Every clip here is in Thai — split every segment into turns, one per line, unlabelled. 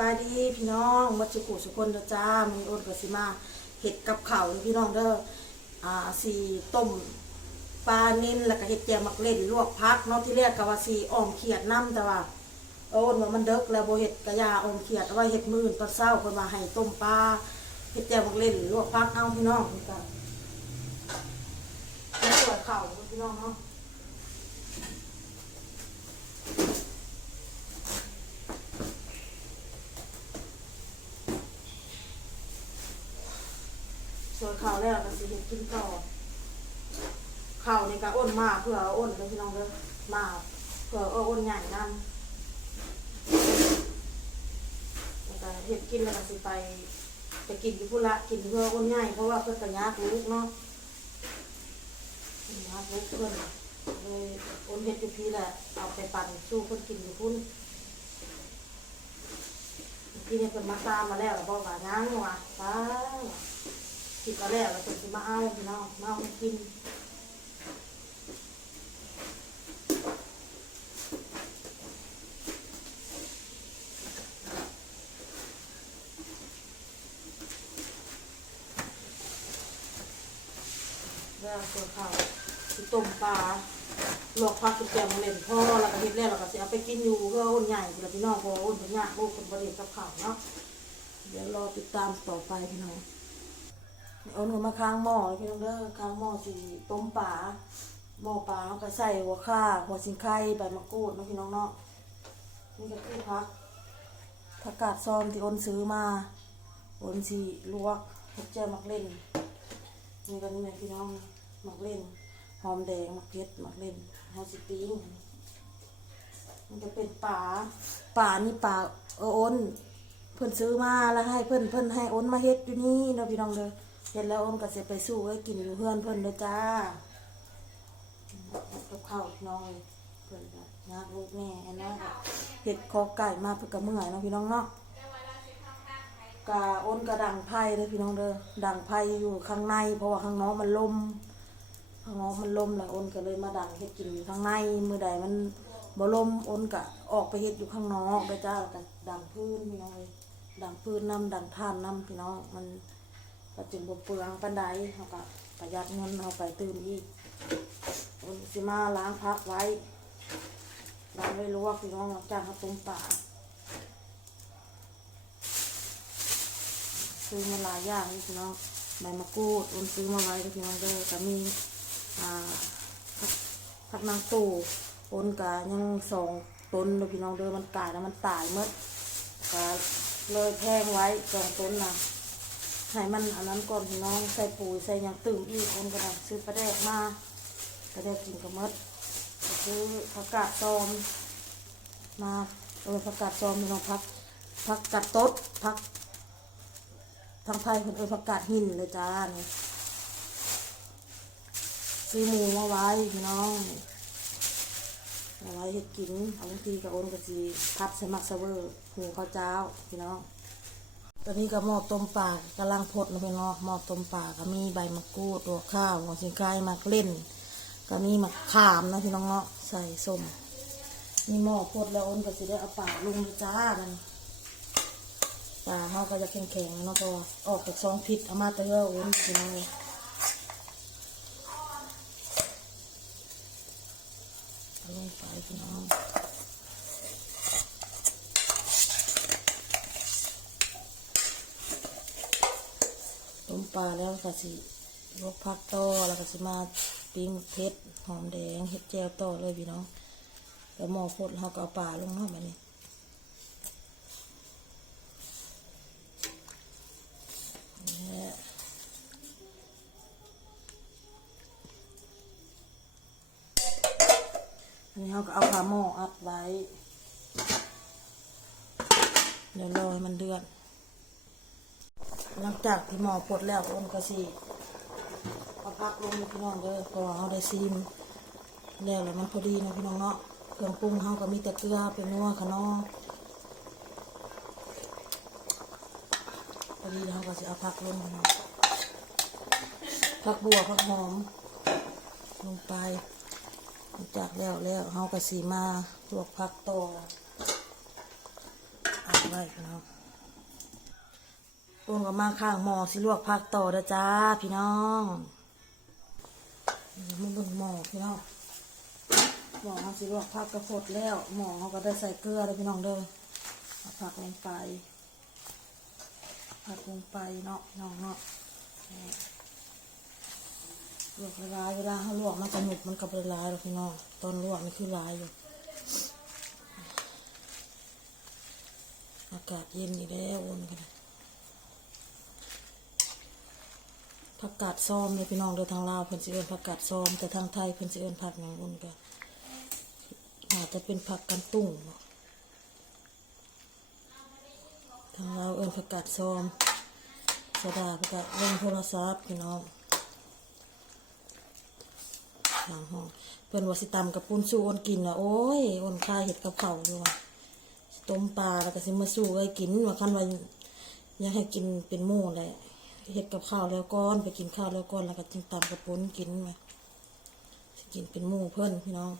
บายดีพี่น้องวัดสุขุสุคนเด้อจ้ามีโอนกับสิมาเห็ดกับเขาพี่น้องเด้ออ่าสีต้มปลาเนิ่นแล้วก็เห็ดแจวมักเล่นลวกพักเนาะที่แรกก็ว่าสีอ่อมเขียดน้ำแต่ว่าโอนว่ามันเด็กแล้วโบเห็ดกระยาอ่อมเขียดเอาเห็ดมื่นตอนเช้าคนมาให้ต้มปลาเห็ดแจวมักเล่นลวกพักเอาพี่น้องนี่ก็แล้วสวยข้าพี่น้องเนาะ สวยข้าวแล้วก็สิเฮ็ดกินต่อข้าวนี่ก็อ้นมาเพื่ออ้นเด้อพี่น้องเด้อมาเพื่ออ้นใหญ่นั่นแล้วก็เฮ็ดกินแล้วก็สิไปไปกินอยู่พุ่นละกินเพื่ออ้นใหญ่เพราะว่าเพิ่นก็ยากลูกเนาะยากลูกเพิ่อนเลยอ้นเฮ็ดอยู่พี่แหละเอาไปปั่นสู้เพิ่นกินอยู่พุ่นกินให้เพิ่นมาตามมาแล้วแล้วบอกว่ายังว่ะปว่ะ คิดมาแล้วเราจะมาเอาพี่น้องมาเอามากินแล้วตัวข้าวสิต้มปลาหลวกผักกับแกงมเล่นพ่อแล้วก็เฮ็ดแล้วเราก็สิเอาไปกินอยู่เพื่ออ้นใหญ่เพื่อพี่น้องพออ้นเป็นยากลูกเป็นประเด็นกับข้าวเนาะเดี๋ยวรอติดตามต่อไปพี่น้อง เอาหนูมาค้างหม้อพี่น้องเด้อค้างหม้อสีต้มปลาหม้อปลาเขาก็ใส่หัวข่าหัวสิงไข่ใบมะกรูดเนาะพี่น้องเนาะนี่ก็คือพักผักกาดซอมที่อ้นซื้อมาอ้นสีลวกเห็ดแจ่วมักเล่นนี่ก็นี่แหละพี่น้องมักเล่นหอมแดงมักเพชรมักเล่นเฮาสิปิ้งมันจะเป็นปลาปลานี่ปลาเอออ้นเพิ่อนซื้อมาแล้วให้เพิ่อนเพิ่อนให้โอนมาเฮ็ดอยู่นี่เนาะพี่น้องเด้อ เฮ็ดแล้วอนก็สิไปสู้ไว้กินอยู่เฮือนเพิ่อนเด้อจ้ากับข้าวน้องเอ้ยเพิ่อนก็ยากลูกแม่อันนั้นก็เฮ็ดคอไก่มาเพิ่นก็เมื่อยนะพี่น้องเนาะกะโอนกระดังไผ่เด้อพี่น้องเด้อดังไผ่อยู่ข้างใน เพราะว่าข้างนอกมันลมข้างนอกมันลมแล้วโอนก็เลยมาดังเฮ็ดกินอยู่ข้างในมื้อใดมันบ่ลมโอนก็ออกไปเฮ็ดอยู่ข้างนอกเด้อจ้าก็ดังพื้นพี่น้องเอ้ยดังปืนน้ำดังท่านน้ำพี่น้องมัน ก็จึงบ่เปลืองปันไดเขาก็ประหยัดเงินเอาไปตื่นอีกสิมาล้างพักไว้ล้างไว้ลวกพี่น้องหลังจากเขาต้มปลาซื้อมาหลายอย่างพี่น้องใบมะกรูดอุ่นซื้อมาไว้พี่น้องเด้อก็มีอ่าผักนางตู่อุ่นกะยังสองต้นเลยพี่น้องเด้อมันกายแล้วมันตายหมดก็เลยแพงไว้สองต้นนะ ให้มันอันนั้นก่อนพี่น้องใส่ปุ๋ยใส่ยังตื่มอีกคนก็ได้ซื้อปลาแดกมาปลาแดกกินกับมดซื้อผักกาดซอมมาเออผักกาดซอมพี่น้องพักผักกาดตดผักทางไทยคนเออผักกาดหินเลยจ้านี่ซื้อหมูมาไว้พี่น้องเอาไว้เฮ็ดกินเอาบางทีก็โอนก็สิพัดใส่มักซเวอร์หุงข้าวเจ้าพี่น้อง ตอนนี้ก็หม้อต้มปลากำลังพดนะพี่น้องหม้อต้มปลาก็มีใบมะกรูดตัวข้าวหัวสิงไก่มักเล่น ก็มีมะขามนะพี่น้องเนาะใส่ส้มมีหม้อพดแล้วโอนก็สิได้เอาปลาลงจ้ามันปลาเขาก็จะแข็งๆเนาะพอออกจากซองพิษเอามาเตอโอนพี่น้องเลยเอาลงไปพี่น้องต้ม ปลาแล้วก็สิลวกผักต่อแล้วก็สิมาปิ้งเผ็ดหอมแดงเห็ดแจ่วต่อเลยพี่น้องแล้วหม้อพดเราก็เอาปลาลงเนาะแบบนี้เนี่อันนี้เราก็เอาผ้าหม้ออัดไว้ เดี๋ยวรอให้มันเดือด หลังจากที่หมอพดแล้วอ้นก็สิเอาพักลงพี่น้องเด้อเพราะว่าเขาได้ซีมแล้วแล้วมันพอดีนะพี่น้องเนาะเครื่องปรุงเขาก็มีแต่เกลือเป็นนัวขนอพอดีเขาก็สิเอาพักลงพักบัวพักหอม ลงไปหลังจากแล้วแล้วเขาก็สีมาลวกพักต่อเอาไว้พี่น้อง โอนก็มาข้างหมอสิลวกผักต่อเด้อจ้าพี่น้องมันเบิ่งหมอพี่น้องหมอเขาสิลวกผักกระพดแล้วหมอเขาก็ได้ใส่เกลือเลยพี่น้องเด้อผักลงไปผักลงไปเนาะน้องเนาะลวกละลายเวลาเขาลวกมันกระหนุบมันกับละลายหรอกพี่น้องตอนลวกมันคือลายอยู่อากาศเย็นอยู่แล้ววนกัน ผักกาดซ้อมเลยพี่น้องเดินทางลาวเพิ่นสิเอิ้นผักกาดซ้อม แต่ทางไทยเพิ่นสิเอิ้นผักหยังอุ่นกันอาจจะเป็นผักกันตุ้งทางลาวเอิ้นผักกาดซ้อมสดาผักกาดเล่นโทรศัพท์พี่น้องทางห้องเพิ่นว่าสิตำกับปุ้นสู้อ้นกินละโอ้ยอ้นคายเห็ดกับเขาวอยู่ว่ะต้มปลาแล้วก็สิมาสู้ไว้กินว่าคันว่าอยากให้กินเป็นหมู่แหละ เฮ็ดกับข้าวแล้วก้อนไปกินข้าวแล้วก้อนแล้วก็จึงตำกระปุ้นกินไว้สิกินเป็นหมู่เพิ่นพี่น้อง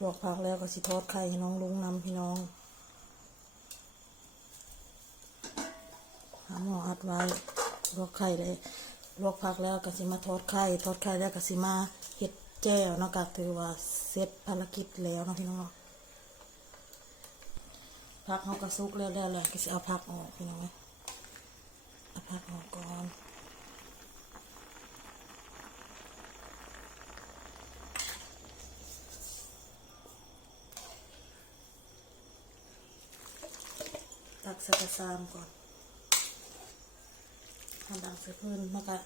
ลวกผักแล้วก็สิทอดไข่ให้น้องลุงนำพี่น้องหาหม้ออัดไว้ลวกไข่เลยลวกผักแล้วก็สิมาทอดไข่ทอดไข่แล้วก็สิมาเฮ็ดแจ่วเนาะก็ถือว่าเสร็จภารกิจแล้วนะพี่น้องเนาะพักเขาก็ซุกแล้วแล้วเลยก็จะเอาพักออกพี่น้องไหม เอาพักออกก่อนตักสกระซามก่อนทำดังใส่พื้นมันก็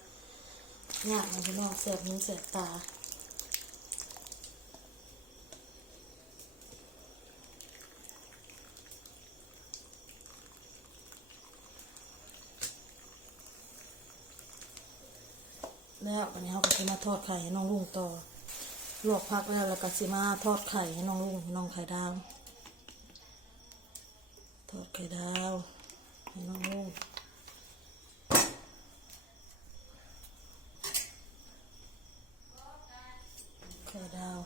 ยากนะพี่น้องเสียบนิ้วเสียบตา แล้ววันนี้เขาก็จะมาทอดไข่ให้น้องลุงต่อลวกพักแล้วแล้วก็สิมาทอดไข่ให้น้องลุงน้องไข่ดาว ทอดไข่ดาวให้น้องลุงไข่ดาว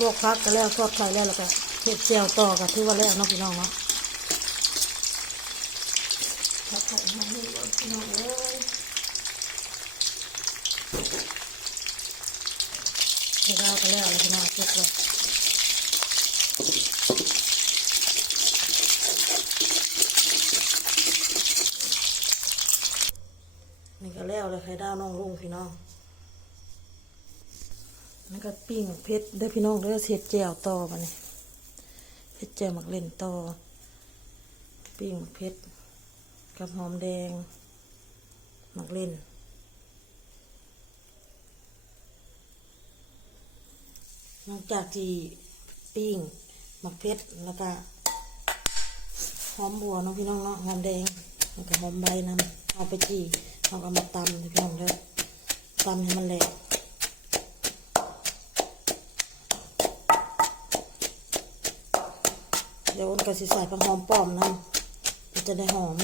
ลวกพักก็แล้วทอดไข่แล้วแล้วก็ เห็ดเจียวต่อก็ถือว่าแล้วเนาะพี่น้องเนาะทอดไข่ให้น้องลุงก่อนพี่น้องเอ้ยให้ได้ก็แล้วเลยพี่น้องทุกเลยนี่ก็แล้วเลยไข่ดาวน้องลุงพี่น้องนี่ก็ปิ้งเพชรได้พี่น้องเด้อเสียดแจวต่อมาเนี่ย เพชรแจ่หมักเล่นต่อปิ้งเพชรกับหอมแดง หมักเล่น หลังจากที่ปิ้งหมักเพชรแล้วก็หอมบัวน้องพี่น้องเนาะหอมแดงแล้วก็หอมใบนำเอาไปจีเอาก็มาตำพี่น้องเด้อตำให้มันแหลก ดี๋ยวอ้นก็สิใส่ผักหอมป้อมนำมันจะได้หอม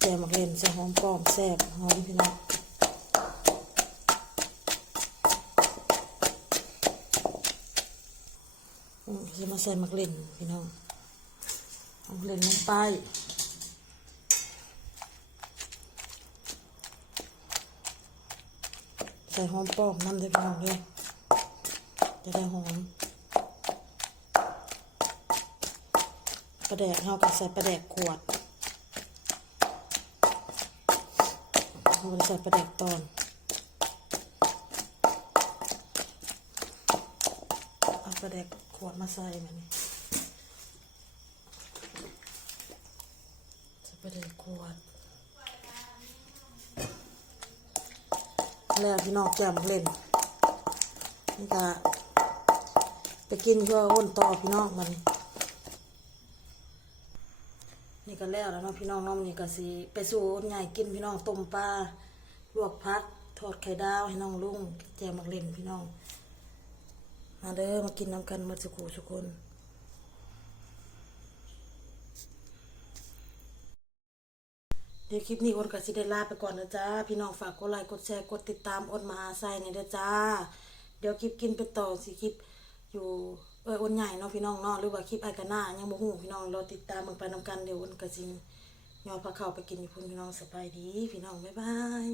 แจ่มเล่นใส่หอมป้อมแซ่บหอมพี่น้องจะมาใส่มักเล่นพี่น้องเอามักเล่นลงไปใส่หอมปอกน้ำเด้อพี่น้องเด้อจะได้หอม ปลาแดกเราก็ใส่ปลาแดกขวดเราก็ใส่ปลาแดกตอนเอาปลาแดกขวดมาใส่มันนี่ใส่ปลาแดกขวดแล้วพี่น้องแจ่มเล่นนี่ก็ไปกินเพื่ออ้นต่อพี่น้องมัน นี่ก็แล้วแล้วเนาะพี่น้องน้องนี่ก็สิไปสู่อ้นใหญ่กินพี่น้องต้มปลาลวกพักทอดไข่ดาวให้น้องลุงแจวมักเล่นพี่น้อง มาเด้อมากินน้ำกันมาสุกูทุกคนเดี๋ยวคลิปนี้อ้นก็สิได้ลาไปก่อนนะจ้าพี่น้องฝากกดไลค์กดแชร์กดติดตามอ้นมหาไซในอยเด้อจ้าเดี๋ยวคลิปกินไปต่อสิคลิปอยู่ อออ้นใหญ่เนาะพี่น้องเนาะหรือว่าคลิปไอ้กันหน้ายังบ่ฮู้พี่น้องรอติดตามมึงไปนำกันเดี๋ยวอ้นก็สิยอพาเข้าไปกินอยู่พุ่นพี่น้องสบายดี พี่น้องบ๊ายบาย